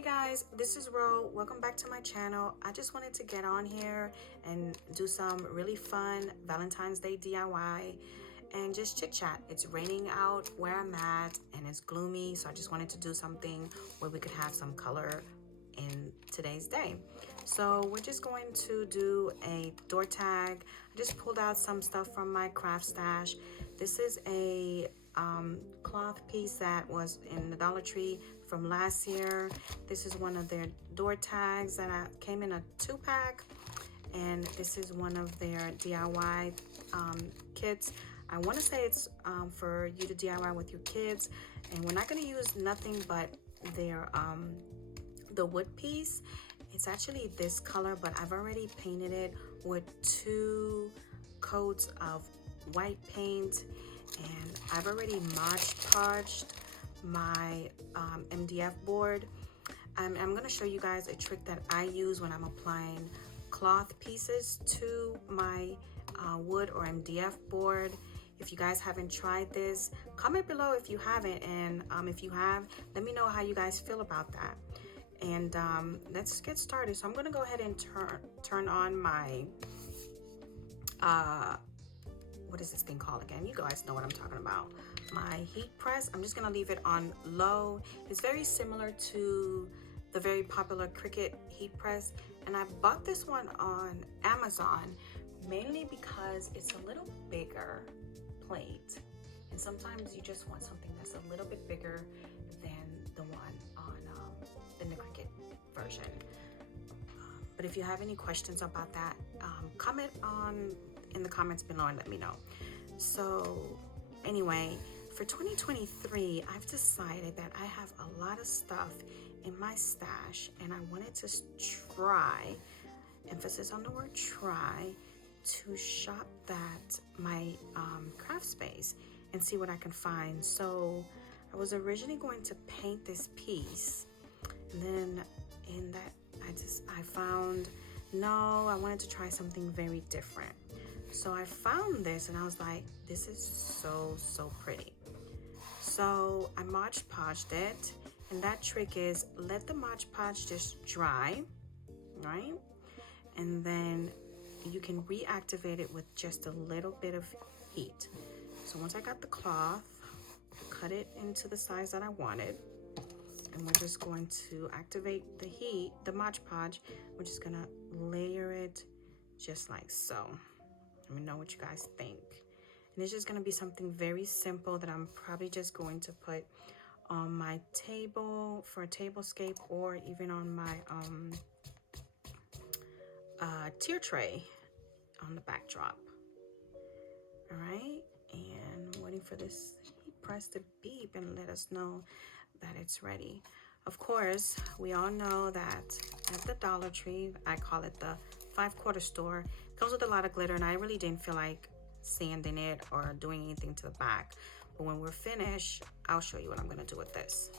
Hey guys, this is Ro. Welcome back to my channel. I just wanted to get on here and do some really fun Valentine's Day DIY and just chit chat. It's raining out where I'm at and it's gloomy, so I just wanted to do something where we could have some color in today's day. So we're just going to do a door tag. I just pulled out some stuff from my craft stash. This is a cloth piece that was in the Dollar Tree from last year. This is one of their door tags that came in a 2-pack, and this is one of their DIY kits. I want to say it's for you to DIY with your kids, and we're not going to use nothing but their the wood piece. It's actually this color, but I've already painted it with 2 coats of white paint, and I've already Mod Podged my MDF board. I'm going to show you guys a trick that I use when I'm applying cloth pieces to my wood or MDF board. If you guys haven't tried this, comment below if you haven't, and if you have, let me know how you guys feel about that. And let's get started. So I'm going to go ahead and turn on my what is this thing called again? You guys know what I'm talking about. My heat press. I'm just gonna leave it on low. It's very similar to the very popular Cricut heat press, and I bought this one on Amazon mainly because it's a little bigger plate, and sometimes you just want something that's a little bit bigger than the one on the Cricut version. But if you have any questions about that, comment in the comments below and let me know. So anyway, for 2023, I've decided that I have a lot of stuff in my stash, and I wanted to try, emphasis on the word try, to shop my craft space and see what I can find. So I was originally going to paint this piece, and then in that I found, no, I wanted to try something very different. So I found this and I was like, this is so pretty. So I Mod Podged it, and that trick is let the Mod Podge just dry, right? And then you can reactivate it with just a little bit of heat. So once I got the cloth, cut it into the size that I wanted, and we're just going to activate the heat, the Mod Podge. We're just gonna layer it just like so. Let me know what you guys think. And it's just gonna be something very simple that I'm probably just going to put on my table for a tablescape, or even on my tier tray on the backdrop. All right, and I'm waiting for this heat press to beep and let us know that it's ready. Of course, we all know that at the Dollar Tree, I call it the 5-quarter store, it comes with a lot of glitter, and I really didn't feel like sanding it or doing anything to the back. But when we're finished, I'll show you what I'm gonna do with this.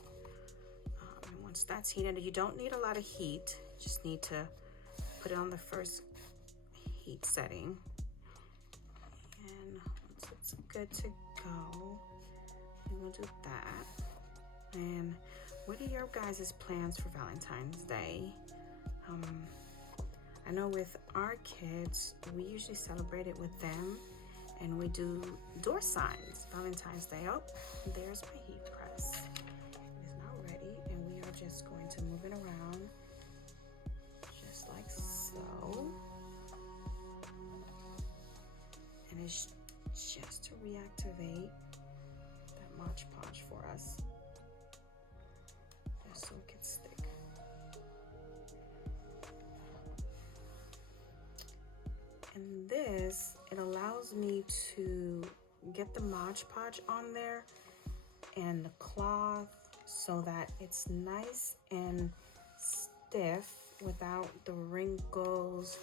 And once that's heated, you don't need a lot of heat, just need to put it on the first heat setting. And once it's good to go, we'll do that. And what are your guys' plans for Valentine's Day? I know with our kids, we usually celebrate it with them, and we do door signs Valentine's Day. Oh, there's my heat press. It is now ready, and we are just going to move it around just like so. And it's just to reactivate that Mod Podge for us, just so it can stick. And this, it allows me to get the Mod Podge on there and the cloth so that it's nice and stiff without the wrinkles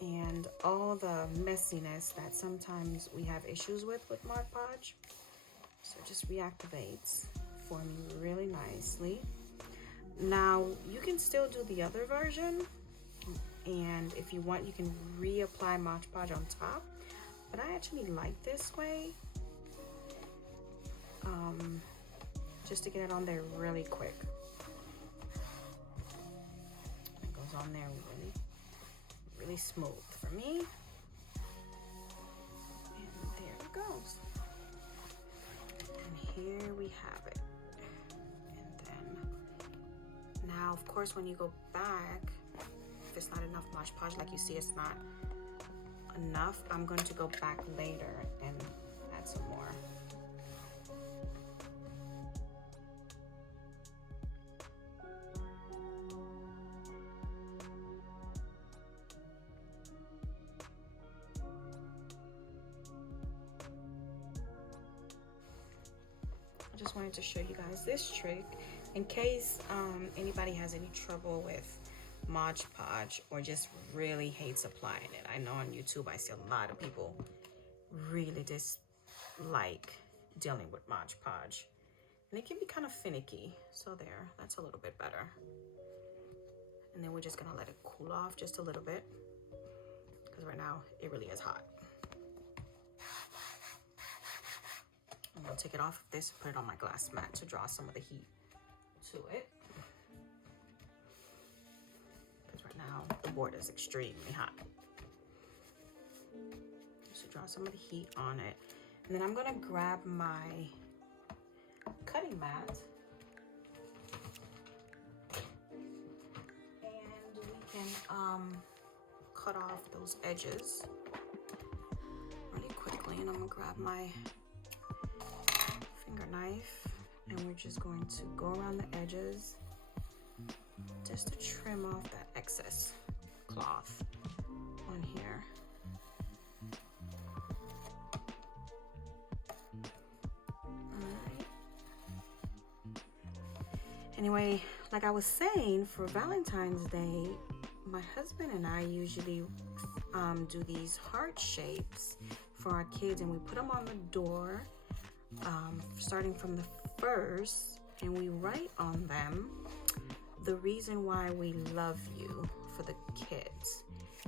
and all the messiness that sometimes we have issues with Mod Podge. So it just reactivates for me really nicely. Now you can still do the other version, and if you want, you can reapply Mod Podge on top, but I actually like this way. just to get it on there really quick. It goes on there really smooth for me. And there it goes. And here we have it. And then now, of course, when you go back, if it's not enough Mod Podge, like you see it's not enough, I'm going to go back later and add some more. I just wanted to show you guys this trick in case anybody has any trouble with Mod Podge or just really hates applying it. I know on YouTube I see a lot of people really dislike dealing with Mod Podge, and it can be kind of finicky. So there, that's a little bit better. And then we're just gonna let it cool off just a little bit, because right now it really is hot. I'm gonna take it off of this and put it on my glass mat to draw some of the heat to it. Because right now the board is extremely hot. Just to draw some of the heat on it. And then I'm gonna grab my cutting mat and we can cut off those edges really quickly. And I'm gonna grab my finger knife and we're just going to go around the edges just to trim off that excess cloth on here. Alright. Anyway, like I was saying, for Valentine's Day, my husband and I usually do these heart shapes for our kids, and we put them on the door starting from the first, and we write on them the reason why we love you for the kids.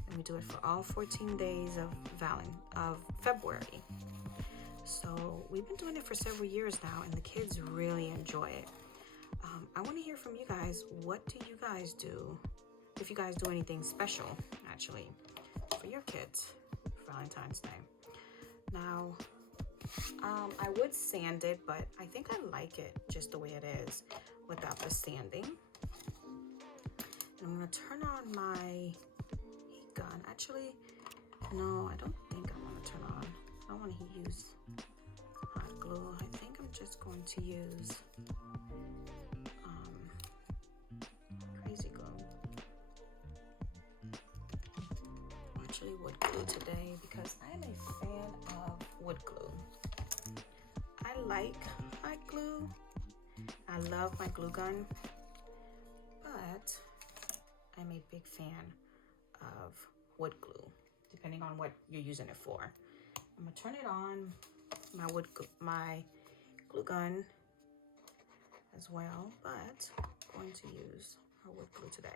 And we do it for all 14 days of February. So we've been doing it for several years now, and the kids really enjoy it. I want to hear from you guys. What do you guys do? If you guys do anything special, actually, for your kids for Valentine's Day. Now, I would sand it, but I think I like it just the way it is without the sanding. And I'm gonna turn on my heat gun. Actually, no, I don't think I want to turn on. I don't want to use hot glue. I think I'm just going to use crazy glue. Actually, wood glue today because I am a fan of wood glue. I like hot glue. I love my glue gun, but I'm a big fan of wood glue, depending on what you're using it for. I'm gonna turn it on my glue gun as well, but I'm going to use our wood glue today.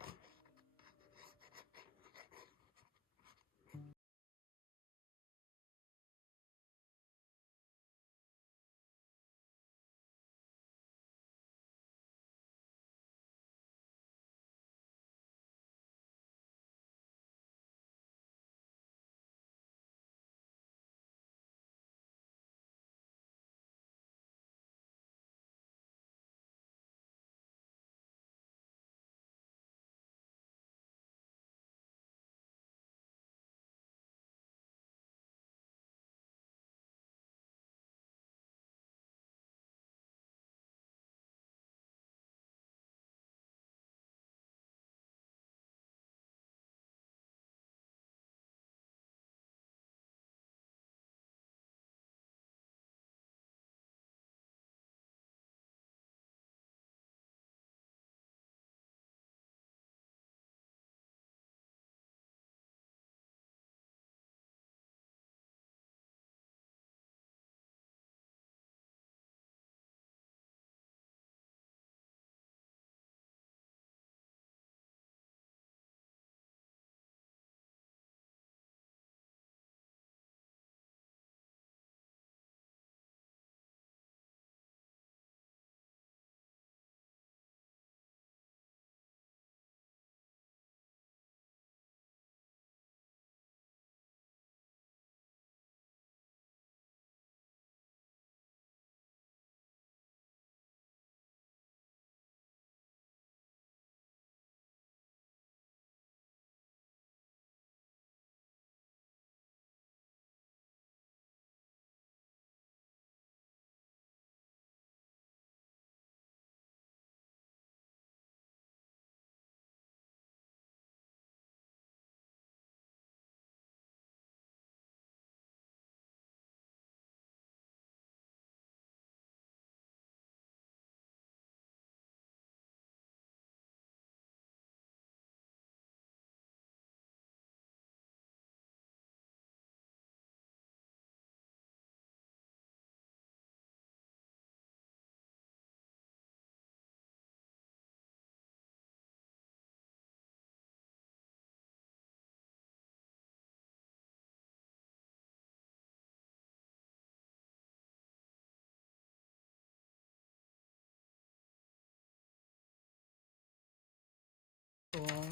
tool.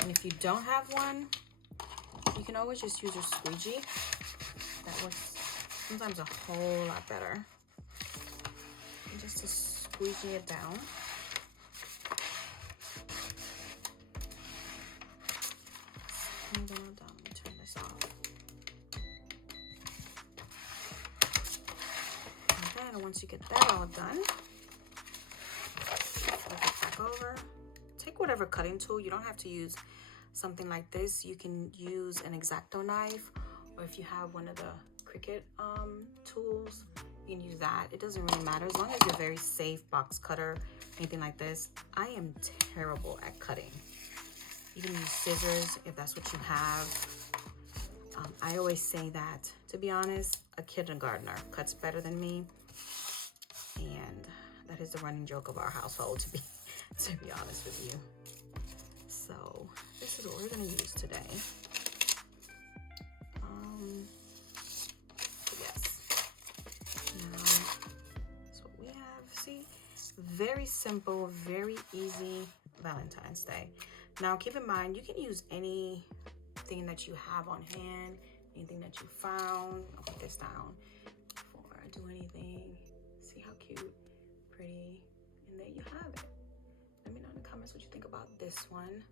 And if you don't have one, you can always just use your squeegee. That works sometimes a whole lot better. And just to squeegee it down. And then I'm done. Turn this off. And then once you get that all done, flip it back over. Take whatever cutting tool. You don't have to use something like this. You can use an X-Acto knife, or if you have one of the Cricut tools, you can use that. It doesn't really matter as long as you're very safe, box cutter, anything like this. I am terrible at cutting. You can use scissors if that's what you have. I always say that, to be honest, a kindergartner cuts better than me, and that is the running joke of our household, to be honest with you. So this is what we're gonna use today. Yes. Now, that's what we have. See, very simple, very easy Valentine's Day. Now, keep in mind, you can use anything that you have on hand, anything that you found. I'll put this down before I do anything. See how cute, pretty, and there you have it. Let me know in the comments what you think about this one.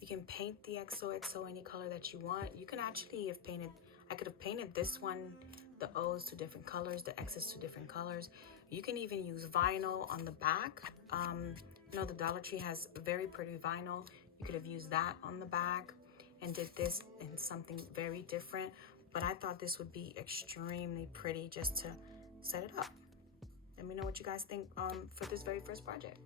You can paint the XOXO any color that you want. You can actually have painted, I could have painted this one, the O's to different colors, the X's to different colors. You can even use vinyl on the back. You know, the Dollar Tree has very pretty vinyl. You could have used that on the back and did this in something very different. But I thought this would be extremely pretty just to set it up. Let me know what you guys think for this very first project.